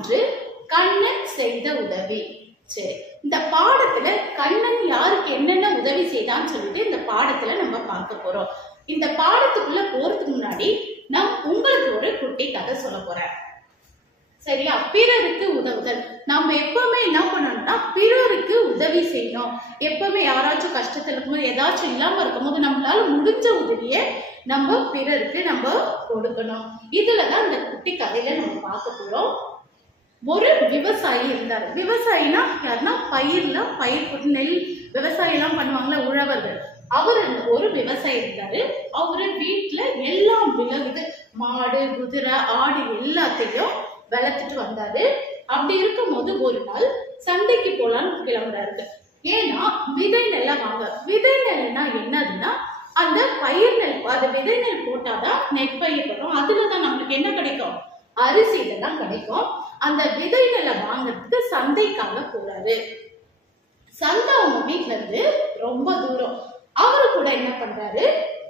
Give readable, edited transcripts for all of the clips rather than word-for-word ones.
1 கண்ணன் செய்த உதவி. சரி, இந்த பாடத்துல கண்ணன் யாருக்கு என்னென்ன உதவி செய்தான்னு சொல்லிட்டு இந்த பாடத்துல நம்ம பார்க்க போறோம். இந்த பாடத்துக்குள்ள போறதுக்கு முன்னாடி நான் உங்களுக்கு ஒரு குட்டி கதை சொல்ல போறேன். சரியா? பிறருக்கு உதவுதல். நம்ம எப்பவுமே என்ன பண்ணணும்னா பிறருக்கு உதவி செய்யணும். எப்பவுமே யாராச்சும் கஷ்டத்துல இருக்கும்போது, ஏதாச்சும் இல்லாம இருக்கும்போது நம்மளால முடிஞ்ச உதவியை நம்ம பிறருக்கு நம்ம கொடுக்கணும். இதுலதான் இந்த குட்டி கதையில நம்ம பார்க்க போறோம். ஒரு விவசாயி இருந்தாரு. விவசாயினா யாருன்னா பயிர் நெல் விவசாயம் எல்லாம் பண்ணுவாங்களா, உழவர்கள். அவர் ஒரு விவசாயி இருந்தாரு. அவரு வீட்டுல எல்லாம் விலகுது, மாடு குதிரை ஆடு எல்லாத்தையும் வளர்த்துட்டு வந்தாரு. அப்படி இருக்கும் போது ஒரு நாள் சந்தைக்கு போலான்னு கிளம்புறாரு. ஏன்னா விதை நெல்லை வாங்க. விதை நெல்னா என்னதுன்னா அந்த பயிர் நெல், அது விதை நெல் போட்டாதான் நெற்பயிர் வரும். அதுலதான் நம்மளுக்கு என்ன கிடைக்கும், அரிசி இதெல்லாம் கிடைக்கும். அந்த விதை நெல்லை வாங்கறதுக்கு சந்தைக்காக போறாரு. சந்தை அவங்க வீட்டுல இருந்து ரொம்ப தூரம். அவரு கூட என்ன பண்றாரு,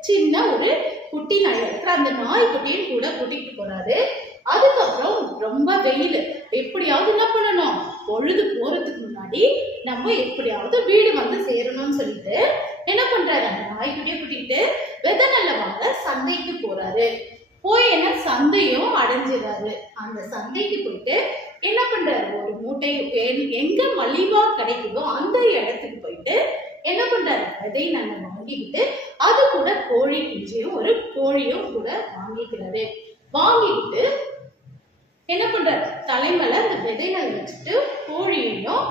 சின்ன ஒரு குட்டி நாய் இருக்கிற அந்த நாய்க்குட்டியும் கூட கூட்டிட்டு போறாரு. அதுக்கப்புறம் ரொம்ப வெயில், எப்படியாவது என்ன பண்ணணும், பொழுது போறதுக்கு முன்னாடி நம்ம எப்படியாவது வீடு வந்து சேரணும்னு சொல்லிட்டு என்ன பண்றாரு, அந்த நாய்க்குட்டியை கூட்டிட்டு விதை நெல்லை வாங்க சந்தைக்கு போறாரு. போய் என்ன சந்தையும் அடைஞ்சிடாரு. அந்த சந்தைக்கு போயிட்டு என்ன பண்றாரு, ஒரு மூட்டை எங்க மலிவா கிடைக்குதோ அந்த இடத்துக்கு போயிட்டு என்ன பண்றாரு, விதை நெல்லை வாங்கிக்கிட்டு அது கூட கோழி குஞ்சியும் ஒரு கோழியும் கூட வாங்கிக்கிறாரு. வாங்கிக்கிட்டு என்ன பண்றாரு, தலைமையில அந்த விதை நெல் வச்சுட்டு கோழியையும்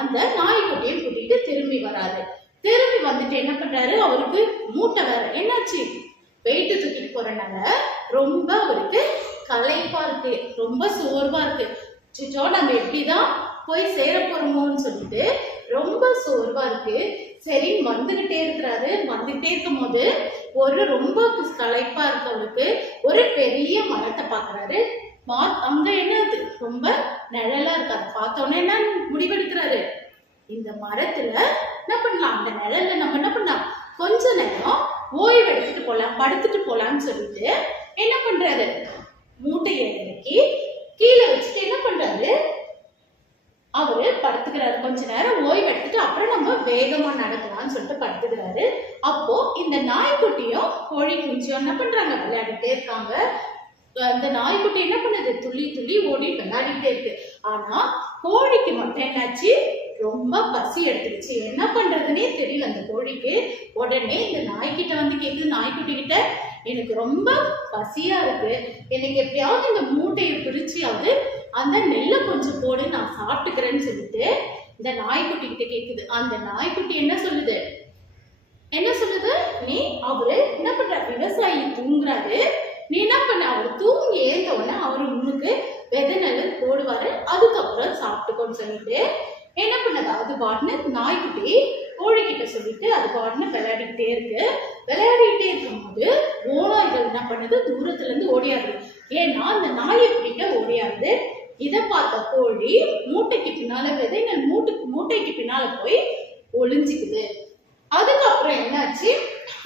அந்த நாய்க்குட்டியும் கூட்டிட்டு திரும்பி வராரு. திரும்பி வந்துட்டு என்ன பண்றாரு, அவருக்கு மூட்டை வேற என்னாச்சு, வெயிட்டு தூக்கிட்டு போறனால ரொம்ப அவருக்கு களைப்பா இருக்கு, ரொம்ப சோர்வா இருக்கு. சிச்சோ நம்ம எப்படிதான் போய் சேர போறோமோன்னு சொல்லிட்டு ரொம்ப சோர்வா இருக்கு. சரி வந்துகிட்டே இருக்கிறாரு. வந்துகிட்டே இருக்கும் போது ஒரு ரொம்ப களைப்பா இருக்கு அவருக்கு. ஒரு பெரிய மரத்தை பாக்குறாரு. அங்க என்ன ரொம்ப நிழலா இருக்கு. அதை பார்த்தோன்னே என்ன முடிவெடுக்கிறாரு, இந்த மரத்துல என்ன பண்ணலாம், அந்த நிழல்ல நம்ம என்ன பண்ணலாம், கொஞ்ச நேரம் ஓய்வு எடுத்துட்டு போலாம், படுத்துட்டு போலான்னு சொல்லிட்டு என்ன பண்றாரு, மூட்டையை இறக்கி கீழே வச்சுட்டு என்ன பண்றாரு, அவரு படுத்துக்கிறாரு. கொஞ்ச நேரம் ஓய்வு எடுத்துட்டு அப்புறம் நம்ம வேகமா நடக்கலாம்னு சொல்லிட்டு படுத்துக்கிறாரு. அப்போ இந்த நாய்க்குட்டியும் கோழி குஞ்சியும் என்ன பண்றாங்க, விளையாடிட்டே இருக்காங்க. அந்த நாய்க்குட்டி என்ன பண்ணுது, துள்ளி துள்ளி ஓடி விளையாடிட்டே இருக்கு. ஆனா கோழிக்கு மட்டும் என்னாச்சு, ரொம்ப பசி எடுத்துருச்சு. என்ன பண்றதுன்னே தெரியல அந்த கோழிக்கு. உடனே இந்த நாய்கிட்ட வந்து கேக்குது, நாய்க்குட்டி கிட்ட, எனக்கு ரொம்ப பசியா இருக்கு, எனக்கு எப்படியாவது இந்த மூட்டையை பிரிச்சியாவது அந்த நெல்லை கொஞ்சம் போடு, நான் சாப்பிட்டுக்கிறேன்னு சொல்லிட்டு இந்த நாய்க்குட்டி கிட்ட கேக்குது. அந்த நாய்க்குட்டி என்ன சொல்லுது, நீ அவரு என்ன பண்ற, விவசாயி தூங்குறாரு, நீ என்ன பண்ண, அவர் தூங்கி ஏந்த உடனே அவரு உனக்கு விதை நெல் போடுவாரு, அதுக்கப்புறம் சாப்பிட்டுக்கோன்னு சொல்லிட்டு என்ன பண்ணது, அது பாட்டுன்னு நாய்க்குட்டி கோழி கிட்ட சொல்லிட்டு அது பாட்டுன்னு விளையாடிக்கிட்டே இருக்கு. விளையாடிக்கிட்டே இருக்கும் போது ஓநாய்கள் என்ன பண்ணுது, தூரத்துல இருந்து ஓடியாருது. ஏன்னா அந்த நாயை பிடிக்க ஓடியாருது. இதை பார்த்த கோழி மூட்டைக்கு பின்னால, விதை நெல் மூட்டைக்கு பின்னால போய் ஒளிஞ்சுக்குது. அதுக்கப்புறம் என்னாச்சு,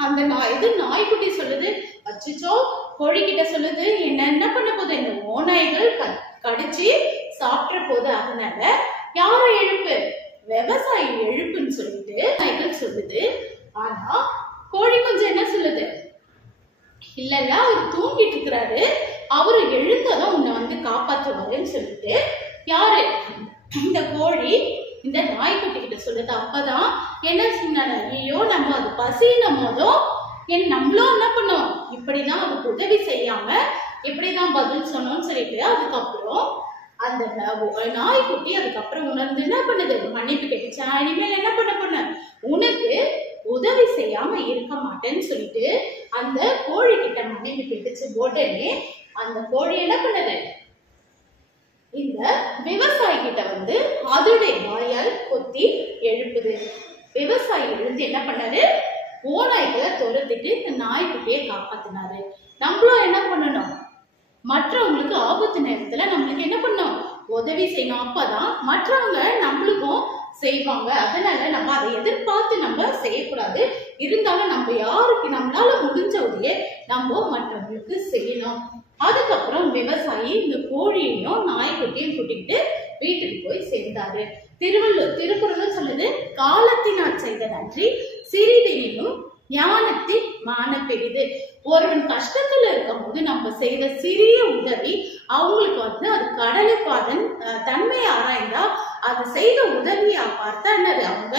அந்த நாய்க்குட்டி சொல்லுது, அச்சோ கோழி கிட்ட சொல்லுது, என்ன பண்ண போகுது, இந்த ஓநாய்கள் கடிச்சு சாப்பிட்ற போது, அதனால யாரை எழுப்பு, விவசாயி எழுப்புன்னு சொல்லிட்டு நாய்கள் சொல்லுது. ஆனா கோழி கொஞ்சம் என்ன சொல்லுது, இல்ல அவர் தூங்கிட்டு இருக்கிறாரு, அவரு எழுந்ததான் உன்னை வந்து காப்பாற்றுவாருன்னு சொல்லிட்டு யாரு, இந்த கோழி இந்த நாய்க்குட்டி கிட்ட சொல்லுது. அப்பதான் என்ன சொன்னாரு, ஐயோ நம்ம அது பசின போதும் நம்மளும் என்ன பண்ணோம், இப்படிதான் அதுக்கு உதவி செய்யாம இப்படிதான் பதில் சொன்னோம்னு சொல்லிட்டு அதுக்கப்புறம் அந்த நாய்க்குட்டி அதுக்கப்புறம் உணர்ந்து என்ன பண்ணுது, மன்னிப்பு கேட்டுச்சா, இனிமேல் என்ன பண்ண உனக்கு உதவி செய்யாம இருக்க மாட்டேன்னு சொல்லிட்டு அந்த கோழி கிட்ட மன்னிப்பு கேட்டுச்சு. உடனே அந்த கோழி என்ன பண்ணுது, இந்த விவசாயி கிட்ட வந்து அதோடைய வாயால் கொத்தி எழுப்புது. விவசாயி எழுந்து என்ன பண்ணாரு, ஓநாய்களை துரத்திட்டு இந்த நாய்க்குட்டியை காப்பாத்தினாரு. நம்மளும் என்ன பண்ணணும், மற்றவங்களுக்கு ஆபத்து நேரத்துல நம்மளுக்கு என்ன பண்ணணும், உதவி செய்யணும். அப்பதான் மற்றவங்க நம்மளுக்கும் செய்வாங்க. அதனால நம்ம அதை எதிர்பார்த்து நம்ம செய்யக்கூடாது. இருந்தாலும் நம்ம யாருக்கு நம்மளால முடிஞ்ச உதவியை நம்ம மற்றவங்களுக்கு செய்யணும். அதுக்கப்புறம் விவசாயி இந்த கோழியையும் நாய்க்குட்டியும் கூட்டிட்டு வீட்டுக்கு போய் சேர்ந்தாரு. திருக்குறளும் சொல்லுது, காலத்தினால் செய்த நன்றி சிறிதெனினும் ஞானத்தின் மான பெரிது. ஒருவன் கஷ்டத்துல இருக்கும் போது நம்ம செய்த சிறிய உதவி அவங்களுக்கு அது கடலை பாதன் தன்மையை ஆராய்ந்தா அது செய்த உதவியா பார்த்தா என்னது அவங்க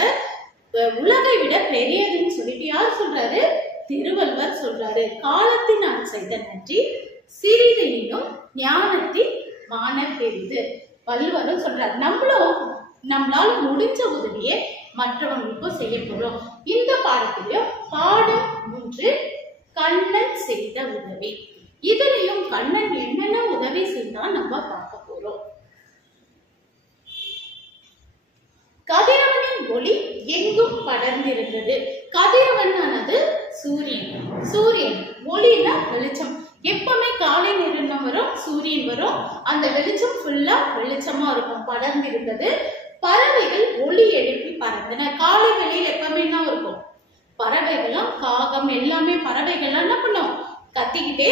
உலகை விட பெரியதுன்னு சொல்லிட்டு யார் சொல்றாரு? திருவள்ளுவர் சொல்றாரு. காலத்தினால் செய்த நன்றி சிறிதெனினும் ஞானத்தின் மான பெரிது. வள்ளுவரும் சொல்றாரு. நம்மளால முடிஞ்ச உதவியை மற்றவங்களுக்கும் செய்ய போறோம். இந்த பாடத்திலையும் பாடம் 3 கண்ணன் செய்த உதவி. இதுலயும் கண்ணன் என்னென்ன உதவி செய்தான் நம்ம பார்க்க போறோம். கதிரவனின் ஒளி எங்கும் படர்ந்திருந்தது. கதிரவனானது சூரியன். சூரியன் ஒளினா வெளிச்சம். எப்பவுமே காலை நேரம் வரும், சூரியன் வரும், அந்த வெளிச்சம் ஃபுல்லா வெளிச்சமா இருக்கும், படர்ந்திருந்தது. பறவைகள் ஒளி எழுப்பி பறந்தன. காலை வேளையில் எப்பவுமே என்ன இருக்கும்? பறவைகள்லாம், காகம் எல்லாமே பறவைகள்லாம் என்ன பண்ணும்? கத்திக்கிட்டே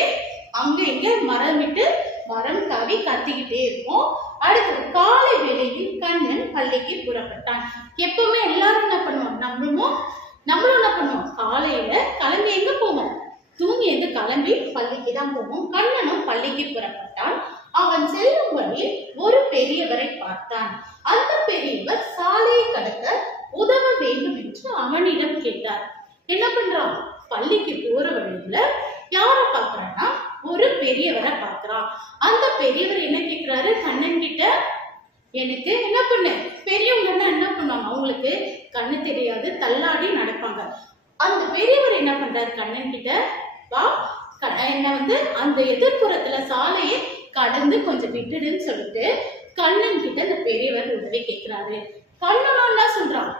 அங்க இங்க மரம் விட்டு மரம் தாவி கத்திக்கிட்டே இருக்கும். அடுத்தது காலை வேளையில் கண்ணன் பள்ளிக்கு புறப்பட்டான். எப்பவுமே எல்லாரும் என்ன பண்ணுவோம்? நம்மளும் என்ன பண்ணுவோம்? காலையில கிளம்பி எங்க போவோம்? தூங்கி எங்க கிளம்பி பள்ளிக்கு தான் போவோம். கண்ணனும் பள்ளிக்கு புறப்பட்டான். அவன் செல்லும் வழியில் ஒரு பெரியவரை பார்த்தான். அந்த பெரியவர் சாலையை கடக்க உதவ வேண்டும் என்று அவனிடம் கேட்டார். என்ன பண்றான்? பள்ளிக்கு போற வழியில யார பாக்குறான்னா ஒரு பெரியவரை பாக்குறான். அந்த பெரியவர் என்ன கேட்கிறாரு கண்ணன் கிட்ட? எனக்கு என்ன பண்ணு? பெரியவங்கன்னா என்ன பண்ணுவாங்க? அவங்களுக்கு கண்ணு தெரியாது, தள்ளாடி நடப்பாங்க. அந்த பெரியவர் என்ன பண்றாரு கண்ணன் கிட்ட? வா, என்ன அந்த எதிர்ப்புறத்துல சாலையை கடந்து கொஞ்சம் விட்டுடுன்னு சொல்லிட்டு கண்ணன் கிட்ட அந்த பெரியவர் உதவி கேட்கிறாரு. கண்ணனும் என்ன சொல்றான்?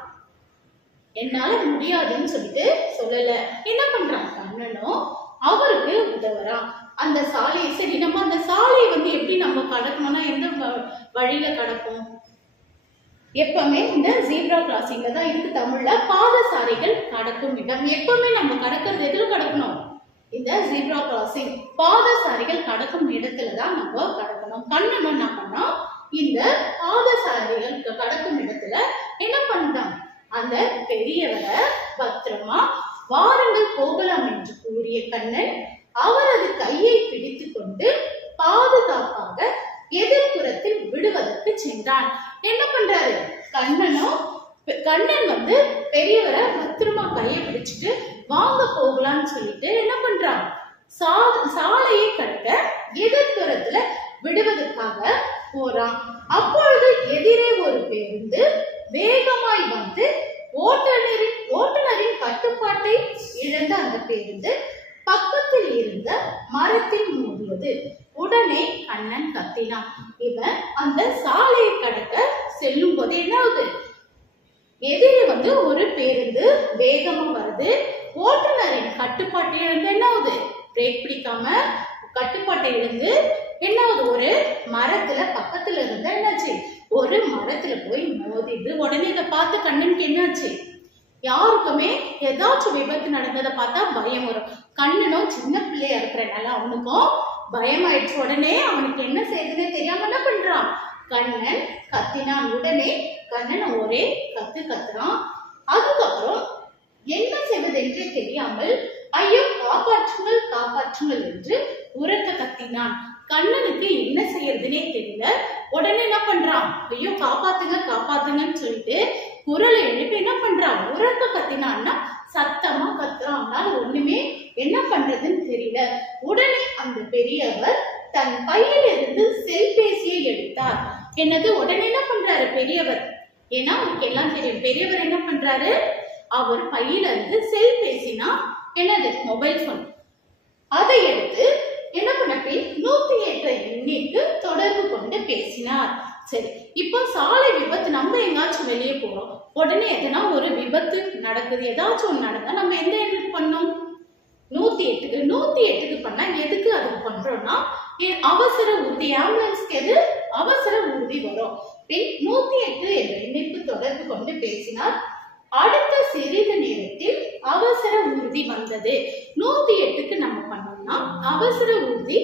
என்னால முடியாதுன்னு சொல்லிட்டு சொல்லல. என்ன பண்றான்? கண்ணனும் அவருக்கு உதவுறான். அந்த சாலையை சரி நம்ம அந்த சாலையை எப்படி நம்ம கடக்கணும்னா எந்த வழியில கடப்போம்? எப்பவுமே இந்த ஜீப்ரா கிராசிங்ல தான் இருக்கு. தமிழ்ல பாதசாரிகள் கடக்கும் இடம். எப்பவுமே நம்ம கடக்கிறது எதுல கடக்கணும்? இந்த ஜீப்ரா கிராசிங், பாதசாரிகள் கடக்கும் இடத்துலதான் நம்ம கடக்கணும். கண்ணன் என்ன பண்ணா இந்த பாதசாரிகள் கடக்கும் இடத்துல என்ன பண்றான்? அந்த பெரியவரை பத்திரமா வாருங்கள் போகலாம் என்று கூறிய கண்ணன் அவரது கையை பிடித்து கொண்டு பாதுகாப்பாக எதிர்ப்புறத்தில் விடுவதற்கு சென்றான். என்ன பண்றாரு? கண்ணன் பெரியவரை பத்திரமா கையை பிடிச்சிட்டு வாங்க போகலாம்னு சொல்லிட்டு என்ன பண்றான்? சாலையை கடக்க எதிர்ப்புறத்துல விடுவதற்காக போறான். அப்பொழுது எதிரே ஒரு பேருந்து வேகமாய் வந்து ஓட்டுநரின் கட்டுப்பாட்டை இழந்த அந்த பேருந்து பக்கத்தில் இருந்த மரத்தில் மோதியது. உடனே கண்ணன் கத்தினான். இவன் அந்த சாலையை கடக்க செல்லும் போது என்ன ஆகுது? எதிரே ஒரு பேருந்து வேகமா வருது. ஓட்டுநரின் கட்டுப்பாட்டை இழந்து என்ன ஆகுது? பிரேக் பிடிக்காம கட்டுப்பாட்டை இழந்து என்ன ஆகுது? ஒரு மரத்துல பக்கத்துல இருந்த என்னாச்சு? ஒரு மரத்துல போய் மோதிது. உடனே இதை பார்த்து கண்ணனுக்கு என்னாச்சு? யாருக்குமே ஏதாச்சும் விபத்து நடந்ததை பார்த்தா பயம் வரும். கண்ணனும் சின்ன பிள்ளையா இருக்கிறனால அவனுக்கும் பயம் ஆயிடுச்சு. உடனே அவனுக்கு என்ன செய்யுதுன்னே தெரியாம என்ன பண்றான்? கண்ணன் கத்தினான். உடனே கண்ணன் ஒரே கத்துறான். அதுக்கப்புறம் என்ன செய்வதென்றே தெரியாமல் ஐயோ காப்பாற்றுங்கள் காப்பாற்றுங்கள் என்று உரக்க கத்தினான். கண்ணனுக்கு என்ன செய்யறதுன்னே தெரியல. உடனே என்ன பண்றான்? ஐயோ காப்பாத்துங்க காப்பாத்துங்கன்னு சொல்லிட்டு குரலை எழுப்பி என்ன பண்றான்? உரக்க கத்தினான்னா சத்தமா கத்துறான். அவனால ஒண்ணுமே என்ன பண்றதுன்னு தெரியல. உடனே அந்த பெரியவர் தன் பையில இருந்து செல்பேசியை எடுத்தார். என்னது? உடனே என்ன பண்றாரு பெரியவர்? ஏன்னா அவருக்கு எல்லாம் தெரியும். பெரியவர் என்ன பண்றாரு? அவர் பையில இருந்து செல்பேசினா என்னது? Mobile phone. அதை எடுத்து என்ன பண்ண? 108 எண்ணிற்கு தொடர்பு கொண்டு பேசினார். சரி, இப்போ சாலை விபத்து, நம்ம எங்காச்சும் வெளியே போறோம், உடனே எதனா ஒரு விபத்து நடக்குது, ஏதாச்சும் ஒண்ணு நடந்தா நம்ம எந்த இடத்துக்கு பண்ணோம்? 108க்கு. 108க்கு பண்ணா எதுக்கு அதுக்கு பண்றோம்னா அவசர ஊர்தி, ஆம்புலன்ஸ்க்கு எது அவசர ஊர்தி வரும். பின் 108 என்ற எண்ணிற்கு தொடர்பு கொண்டு பேசினார். அடுத்த சிறிது நேரத்தில் அவசர ஊர்தி வந்தது. 108க்கு நம்ம பண்ணோம்னா அவசர ஊர்தி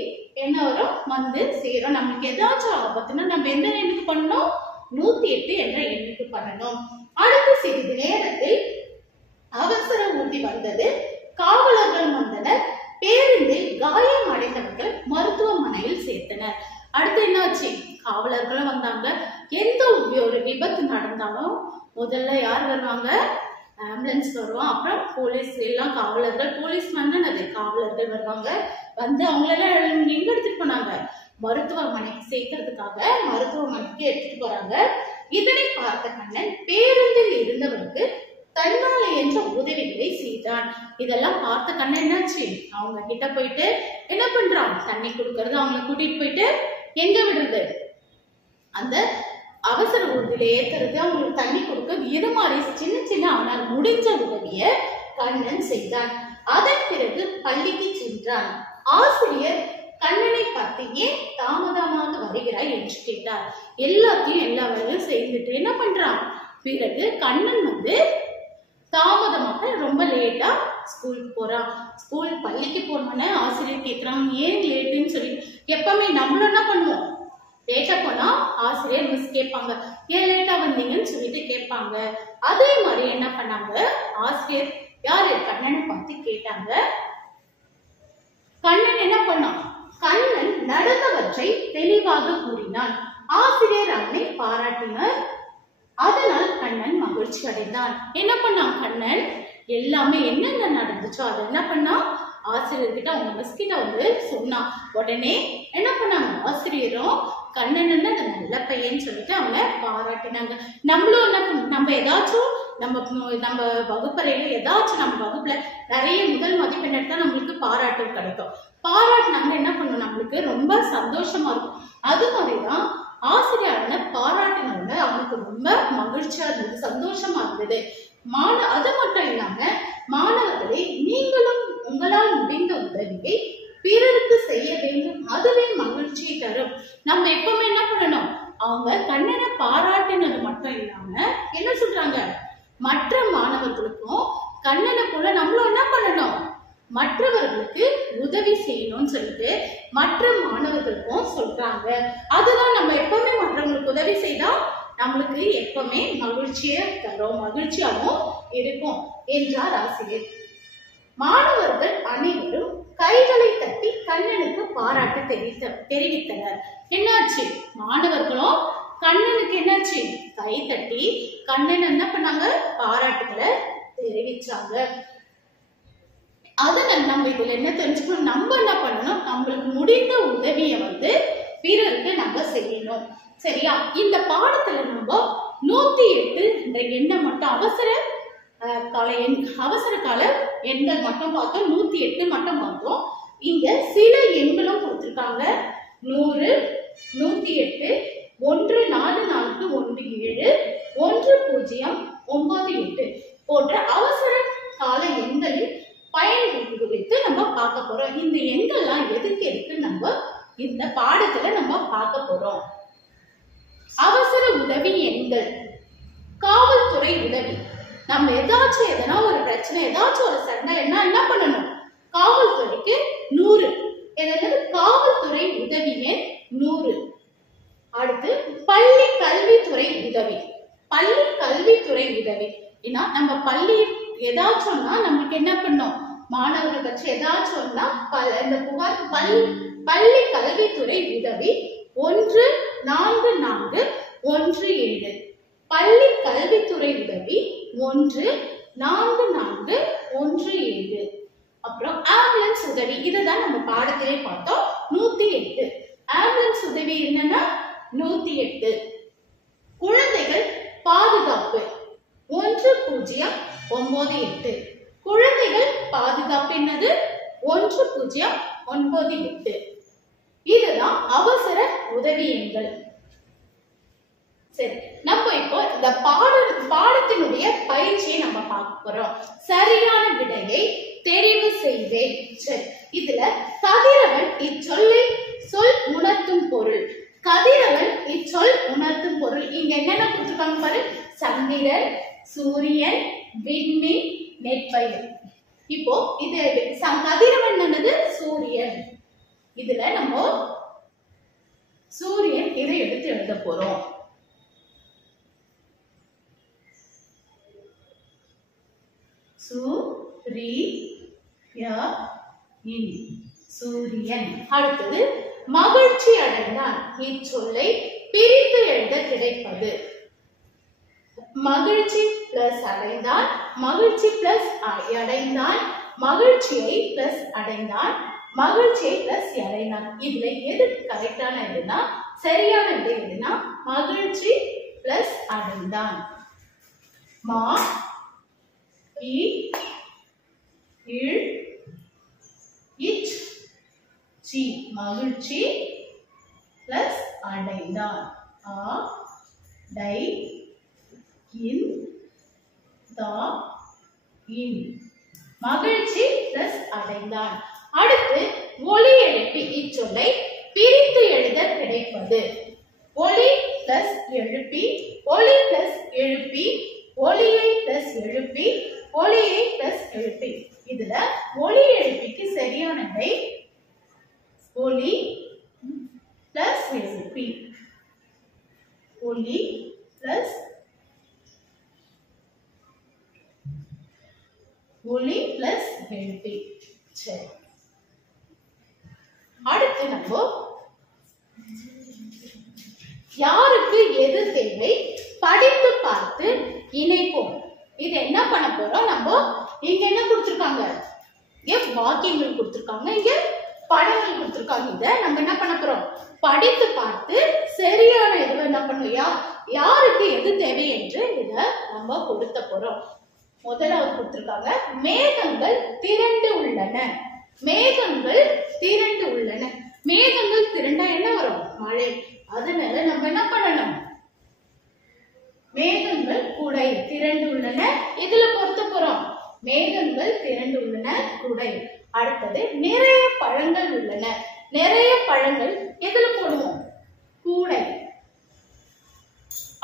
என்ன வரும்? வந்து சேரும். நமக்கு ஏதாச்சும் ஆபத்துனா நம்ம எந்த எண்ணுக்கு பண்ணணும்? 108 என்ற எண்ணுக்கு பண்ணணும். அடுத்த சிறிது நேரத்தில் அவசர ஊர்தி வந்தது. காவலர்கள் வந்தனர். பேருந்தில் காயம் அடைந்தவர்கள் மருத்துவமனையில் சேர்த்தனர். அடுத்து என்னாச்சு? காவலர்களும் வந்தாங்க. எந்த ஒரு விபத்து நடந்தாலும் முதல்ல யார் வருவாங்க? ஆம்புலன்ஸ் வருவான். அப்புறம் போலீஸ் எல்லாம் காவலர்கள், போலீஸ் அது காவலர்கள் வருவாங்க. வந்து அவங்களெல்லாம் எங்க எடுத்துட்டு போனாங்க? மருத்துவமனைக்கு சேர்க்கறதுக்காக மருத்துவமனைக்கு எடுத்துட்டு போறாங்க. இதனை பார்த்த கண்ணன் பேருந்தில் இருந்தவருக்கு தன்னால என்ற உதவிகளை செய்தான். இதெல்லாம் பார்த்த கண்ணன் என்னாச்சு? அவங்க கிட்ட போயிட்டு என்ன பண்றான்? தண்ணி கொடுக்கறது, அவங்களை கூட்டிட்டு போயிட்டு எங்க விடுறது? அந்த அவசர ஊர்தியில ஏத்துறது, அவங்களுக்கு தண்ணி கொடுக்க, இது மாதிரி சின்ன சின்ன ஆனால் முடிஞ்ச உதவிய கண்ணன் செய்தான். அதன் பிறகு பள்ளிக்கு சென்றான். ஆசிரியர் கண்ணனை பார்த்து ஏன் தாமதமாக வருகிறாய் என்று கேட்டார். எல்லாத்தையும் எல்லா வேலையும் செய்துட்டு என்ன பண்றான்? பிறகு கண்ணன் தாமதமாக ரொம்ப லேட்டா ஸ்கூலுக்கு போறான். பள்ளிக்கு போனோன்னு ஆசிரியர் கேட்கிறாங்க ஏன் லேட்டுன்னு சொல்லி. எப்பவுமே நம்மளும் என்ன பண்ணுவோம்? லேட்டா போனா ஆசிரியர் மிஸ் கேட்பாங்க, ஏன் லேட்டா வந்தீங்கன்னு சொல்லிட்டு கேட்பாங்க. அதே மாதிரி என்ன பண்ணாங்க? ஆசிரியர் யாரு? கண்ணனை பார்த்து கேட்டாங்க. கண்ணன் என்ன பண்ணான்? கண்ணன் நடந்தவற்றை தெளிவாக கூறினான். ஆசிரியர் அவனை பாராட்டினார். அதனால் கண்ணன் மகிழ்ச்சி அடைந்தான். என்ன பண்ணான் கண்ணன்? எல்லாமே என்னென்ன நடந்துச்சோ அதை என்ன பண்ணா? ஆசிரியர்கிட்ட அவங்க மிஸ் கிட்ட சொன்னான். உடனே என்ன பண்ணாங்க? ஆசிரியரும் கண்ணன் அந்த நல்ல பையன் சொல்லிட்டு அவங்க பாராட்டினாங்க. நம்மளும் என்ன நம்ம ஏதாச்சும் நம்ம வகுப்பறையில ஏதாச்சும் நம்ம வகுப்புல நிறைய முதல் மதிப்பெண் எடுத்தா நம்மளுக்கு பாராட்டு கிடைக்கும். பாராட்டினாங்க என்ன பண்ணும்? நம்மளுக்கு ரொம்ப சந்தோஷமா இருக்கும். அது மாதிரிதான் ஆசிரியர் பாராட்டினவங்க அவனுக்கு ரொம்ப மகிழ்ச்சியா இருந்தது, சந்தோஷமா இருந்தது. அது மட்டும் இல்லாம மாணவர்களை நீங்களும் உங்களால் முடிந்த உதவியை பிறருக்கு செய்ய வேண்டும், அதுவே மகிழ்ச்சியை தரும். நம்ம எப்பவுமே என்ன பண்ணணும்? அவங்க கண்ணனை பாராட்டினது மட்டும் இல்லாம என்ன சொல்றாங்க? மற்ற மாணவர்களுக்கும் கண்ணனை போல நம்மளும் என்ன பண்ணணும்? மற்றவர்களுக்கு உதவி செய்யணும்னு சொல்லிட்டு மற்ற மாணவர்களுக்கும் சொல்றாங்க. அதுதான் நம்ம எப்பவுமே மற்றவங்களுக்கு உதவி செய்தா நம்மளுக்கு எப்பவுமே மகிழ்ச்சியை தரும், மகிழ்ச்சியாகவும் இருக்கும் என்றார் ஆசிரியர். மாணவர்கள் அனைவரும் கைகளை தட்டி கண்ணனுக்கு பாராட்டு தெரிவித்தனர். என்னாச்சு? மாணவர்களும் கண்ணனுக்கு என்னாச்சு? கை தட்டி கண்ணன் என்ன பண்ணாங்க? பாராட்டுகளை தெரிவிச்சாங்க. அதனால நம்ம இதுல என்ன தெரிஞ்சுக்கணும்? நம்ம என்ன பண்ணணும்? நம்மளுக்கு முடிந்த உதவியை பிறருக்கு நம்ம செய்யணும். சரியா? இந்த பாடத்துல நம்ம 108 என்ற எண்ணை மட்டும் அவசர கால எண்கள் மட்டும் பார்த்தோம். 108 மட்டும் பார்த்தோம். இங்க சில எண்களும் கொடுத்திருக்காங்க. 100, 108, 14417, 1098 போன்ற அவசர கால எண்களின் பயன்கள் குறித்து நம்ம பார்க்க போறோம். இந்த எண்கள்லாம் எதுக்கு நம்ம இந்த பாடத்துல நம்ம பார்க்க போறோம். அவசர உதவி எண்கள். காவல்துறை உதவி. நம்ம ஏதாச்சும் எதனா ஒரு பிரச்சனை, ஏதாச்சும் ஒரு சண்டை என்ன பண்ணணும்? காவல்துறைக்கு 100. காவல்துறை உதவி எண் 100. அடுத்து பள்ளி கல்வித்துறை உதவி. பள்ளி கல்வித்துறை உதவி நம்ம பள்ளி ஏதாச்சும்னா நமக்கு என்ன பண்ணும்? மாணவர்கள் பற்றி ஏதாச்சும்னா இந்த புகார் பள்ளி கல்வித்துறை உதவி 14417. பள்ளி கல்வித்துறை உதவி 14417. அப்புறம் ஆம்புலன்ஸ் உதவி. இதுதான் நம்ம பாடத்திலே பார்த்தோம். 108. ஆம்புலன்ஸ் உதவி என்னன்னா 108. குழந்தைகள் பாதுகாப்பு 1098. குழந்தைகள் பாதுகாப்பு என்னது? 1098. இதுதான் அவசர உதவி எண்கள். சரி, நம்ம இப்போ இந்த பாடத்தினுடைய பயிற்சியை நம்ம பார்க்க போறோம். சரியான விடையை தெரிவு செய்வேன். சரி, இதுல கதிரவன் இச்சொல்லை சொல் உணர்த்தும் பொருள். கதிரவன் இச்சொல் உணர்த்தும் பொருள். இங்க என்னென்ன கொடுத்திருக்காங்க பாரு? சந்திரன், சூரியன், விண்மீன், நெற்பயிர். இப்போ இது கதிரவன் என்னது? சூரியன். இதுல நம்ம சூரியன் இதை எடுத்து எழுத போறோம். சூரியன். அடுத்தது மகிழ்ச்சி அடைந்தான். இச்சொல்லை பிரித்து எழுத கிடைப்பது மகிழ்ச்சி பிளஸ் அடைந்தான், மகிழ்ச்சி பிளஸ் அடைந்தான், மகிழ்ச்சியை பிளஸ் அடைந்தான், மகிழ்ச்சியை பிளஸ் அடைந்தான். இதுல எது கரெக்டான இதுனா சரியான விடை எதுனா மகிழ்ச்சி பிளஸ் அடைந்தான். மா இழ் இச் சி மகிழ்ச்சி பிளஸ் அடைந்தான். ஆ டை இன் தா இன் மகிழ்ச்சி பிளஸ் அடைந்தான். அடுத்து ஒலி எழுப்பி இச்சொல்லை பிரித்து எழுத கிடைப்பது ஒலி பிளஸ் எழுப்பி, ஒலி பிளஸ் எழுப்பி, ஒலியை பிளஸ் எழுப்பி, ஒலியை பிளஸ் எழுப்பி. இதுல ஒலி எழுப்பிக்கு சரியான விடை ஒலி பிளஸ் எழுப்பி. ஒலி பிளஸ் ஒலி பிளஸ் எழுப்பி. சரி, அடுத்து நம்ம யாருக்கு எது தேவை படித்து பார்த்து இணைப்போம். இது என்ன பண்ண போறோம் நம்ம இங்க என்ன கொடுத்திருக்காங்க, இங்க வாக்கியங்கள் கொடுத்திருக்காங்க, இங்க படங்கள் கொடுத்திருக்காங்க. இத நம்ம என்ன பண்ண போறோம் படித்து பார்த்து சரியான இது என்ன பண்ணுவோம், யாருக்கு எது தேவை என்று இத நம்ம கொடுத்த போறோம். முதலாவது கொடுத்திருக்காங்க மேகங்கள் திரண்டு உள்ளன. மேகங்கள் திரண்டு உள்ளன. மேகங்கள் திரண்டா என்ன வரும், மழை. அதனால நம்ம என்ன பண்ணணும், மேகங்கள் குடை திரண்டு உள்ளன இதுல பொறுத்த போறோம். மேகங்கள் திரண்டு உள்ளன குடை. அடுத்தது நிறைய பழங்கள் உள்ளன. நிறைய பழங்கள் எதுல போடுவோம், கூடை.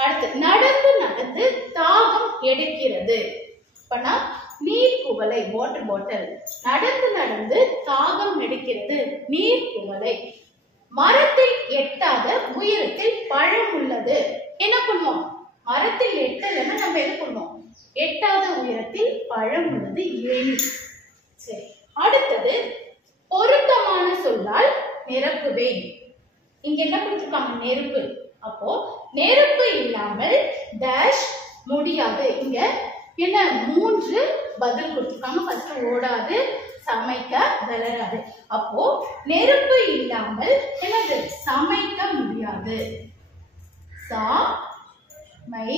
அடுத்து நடந்து நடந்து தாகம் எடுக்கிறது. அப்பனா நீர் குவளை வாட்டர் பாட்டில். நடந்து நடந்து தாகம் எடுக்கிறது நீர் குவளை. மரத்தில் எட்டாத உயரத்தில் பழம் உள்ளது. என்ன பண்ணுவோம், மரத்தில் எட்டலன்னா நம்ம என்ன பண்ணுவோம், எட்டாத உயரத்தில் பழம் உள்ளது ஏழு. சரி, அடுத்தது பொருத்தமான சொல்லால் நிரப்புவேன். இங்க என்ன கொடுத்திருக்காங்க, நெருப்பு. அப்போ நெருப்பு இல்லாமல் டேஷ் முடியாது. இங்க என்ன 3 பதில் கொடுத்திருக்காங்க. ஃபர்ஸ்ட் ஓடாது, சமைக்க, வளராது. அப்போ நெருப்பு இல்லாமல் என்னது சமைக்க முடியாது. சா மை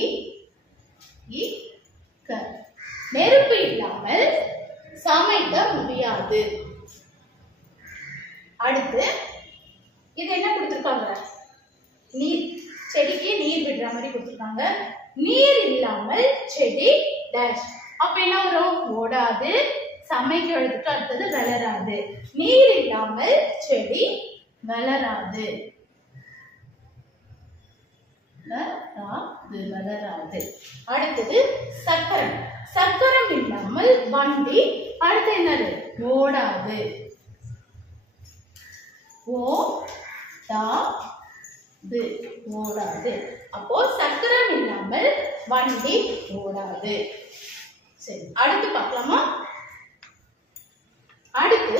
இக்க நெருப்பு இல்லாமல் சமைக்க முடியாது. அடுத்து இது என்ன கொடுத்திருக்காங்க, நீர். செடிக்கு நீர் விடுற மாதிரி கொடுத்திருக்காங்க. நீர் இல்லாமல் செடி டேஷ். அப்ப என்ன வரும், ஓடாது, சமைக்கிறதுக்கு அடுத்தது வளராது. நீர் இல்லாமல் செடி வளராது, வளராது. அடுத்தது சக்கரம். சக்கரம் இல்லாமல் வண்டி அடுத்து என்னது, ஓடாது. ஓடாது. அப்போ சக்கரம் இல்லாமல் வண்டி ஓடாது. சரி, அடுத்து பார்க்கலாமா. அடுத்து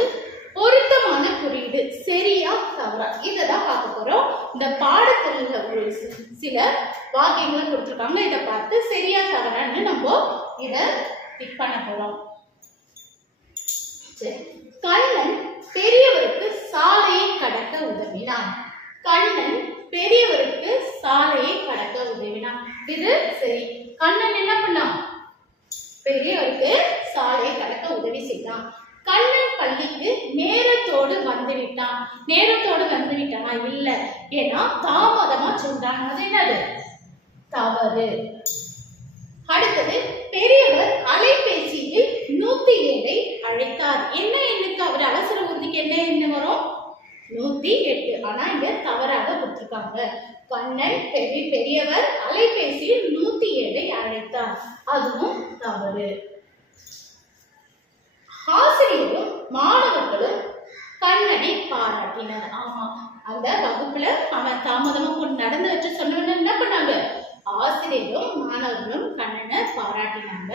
பொருத்தமான குறியீடு சரியா தவறா இததான் பார்க்க போறோம். இந்த பாடத்துல ஒரு சில வாக்கியங்களை கொடுத்திருக்காங்க. இதை பார்த்து சரியா தவறான்னு நம்ம இத டிக் பண்ண போறோம். சரி, கண்ணன் பெரியவருக்கு சாலையை கடக்க உதவினான். கண்ணன் பெரியவருக்கு சாலையை கடக்க உதவினான். இது சரி. கண்ணன் என்ன பண்ணான், பெரியவருக்கு சாலையை கடக்க உதவி செய்தான். கண்ணன் பள்ளிக்கு நேரத்தோடு வந்துவிட்டான். நேரத்தோடு வந்துவிட்டானா, இல்ல, ஏன்னா தாமதமா சொல்றான். அது என்னது, தவறு. அடுத்தது பெரியவர் அலைபேசியில் 107 அழைத்தார். என்ன எண்ணுக்கு அவர் அவசர ஊர்திக்கு என்ன எண்ணு வரும், 108. ஆனா இங்க தவறாக கொடுத்திருக்காங்க. கண்ணன் பெரியவர் அலைபேசியில் 107 அழைத்தார். அதுவும் தவறு. ஆசிரியரும் மாணவர்களும் கண்ணனை பாராட்டினர். ஆமா, அந்த வகுப்புல அவன் தாமதமா கொண்டு நடந்து வச்சு சொன்னவன என்ன பண்ணாங்க? ஆசிரியரும் மாணவர்களும் கண்ணனை பாராட்டினாங்க.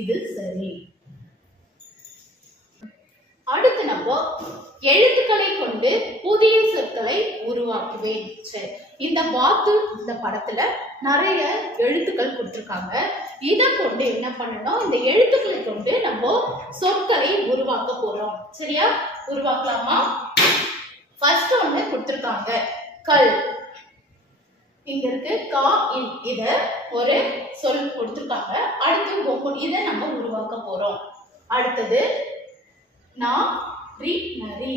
இது சரி. அடுத்து நம்ம எழுத்துக்களை கொண்டு புதிய சொற்களை உருவாக்குவேன். சரி, இந்த படத்துல நிறைய எழுத்துக்கள் கொடுத்திருக்காங்க. இதை கொண்டு என்ன பண்ணணும்? இந்த எழுத்துக்களை கொண்டு நம்ம சொற்களை உருவாக்க போறோம். சரியா? உருவாக்கலாமா? ஃபர்ஸ்ட் ஒண்ணு கொடுத்திருக்காங்க, கல். இங்க இருக்கு கா இன். இத ஒரு சொல் கொடுத்திருக்காங்க. அடுத்து இதை நம்ம உருவாக்க போறோம். அடுத்தது நா ரி நரி.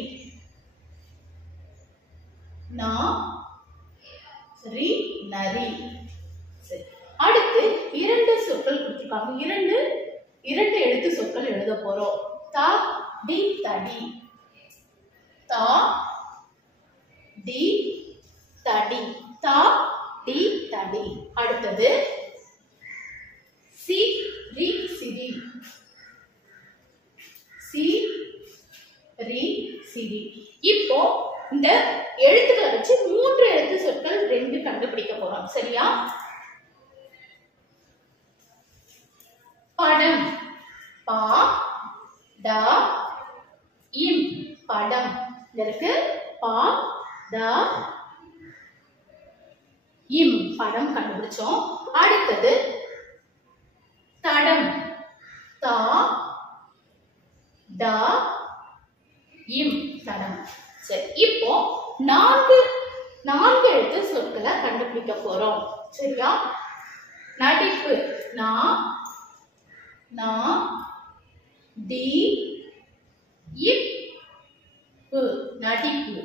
நா ரி நரி. சரி, அடுத்து இரண்டு சொற்கள் கொடுத்திருக்காங்க. இரண்டு எழுத்து சொற்கள் எழுத போறோம். தா டி தடி. தா டி தடி. தா டி தடி. அடுத்தது சி ரி சிரி. சி ரி சிரி. இப்போ இந்த எழுத்துக்களை வச்சு 3 எழுத்து சொற்கள் 2 கண்டுபிடிக்க போறோம். சரியா? படம். பா ட இம். படம். இதற்கு பா ட இம். படம் கண்டுபிடிச்சோம். அடுத்தது தடம். தா ட இம். தடம். சரி, இப்போ 4 எழுத்து சொற்களை கண்டுபிடிக்க போறோம். சரியா? நடிப்பு. நா நா டி இப் பு. நடிப்பு.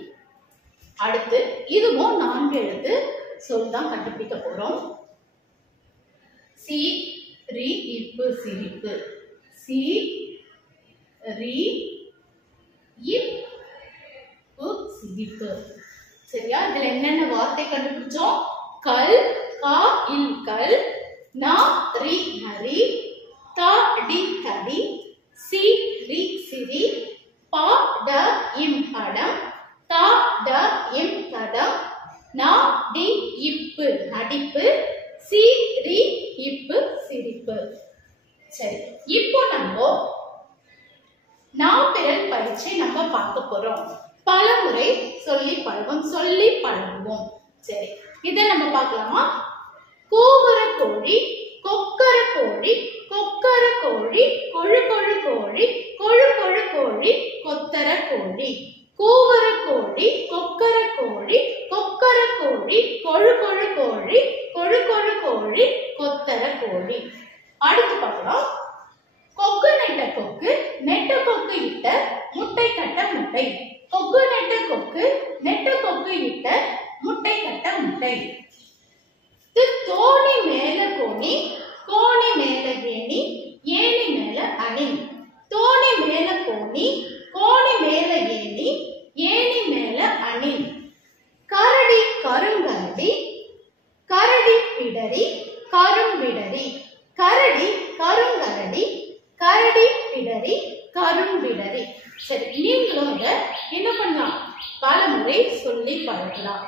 அடுத்து இதுவும் 4 எழுத்து சொல் தான் கண்டுபிடிக்க போறோம். சி ரி இப்பு. சிரிப்பு. சி ரி இப் பு. சிரிப்பு. சரியா? இதுல என்னென்ன வார்த்தை கண்டுபிடிச்சோம்? கல், கா இல் கல், நா ரி நரி, தா டி தடி, சி ரி சிரி, பா ட இம் படம், தா ட இம் தடம், நா டி இப்பு நடிப்பு, சி ரி இப்பு சிரிப்பு. சரி, இப்போ நம்ம நாப்பிரல் பயிற்சி நம்ம பார்க்க போறோம். பலமுறை சொல்லி பழகுவோம். சரி, இதை நம்ம பார்க்கலாமா? கூவுற கோழி, கொக்கர கோழி, கொக்கர கோழி, கொழு கொழு கோழி, கொழு கொழு கோழி, கொத்தர கோழி. கூவுற கோழி, கொக்கர கோழி, கொக்கர கோழி, கொழு கொழு கோழி, கொழு கொழு கோழி, கொத்தர கோழி. அடுத்து பார்க்கலாம். கொக்கு நெட்ட கொக்கு, நெட்ட கொக்கு இட்ட முட்டை கட்ட முட்டை. கொக்கு நெட்ட கொக்கு, நெட்ட கொக்கு இட்ட முட்டை கட்ட முட்டை. தோணி மேல கோணி, கோணி மேல ஏணி, ஏணி மேல அணி. தோணி மேல கோணி, கோணி மேல ஏணி, ஏணி மேல அணி. கரடி கருங்கரடி, கரடி பிடரி, கரும்பிடரி. கரடி கருங்கரடி, கரடி பிடரி, கரும்பிடரி. சரி, நீங்களும் இதை என்ன பண்ணலாம்? பலமுறை சொல்லி பழகலாம்.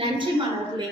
நன்றி மாணவர்களே.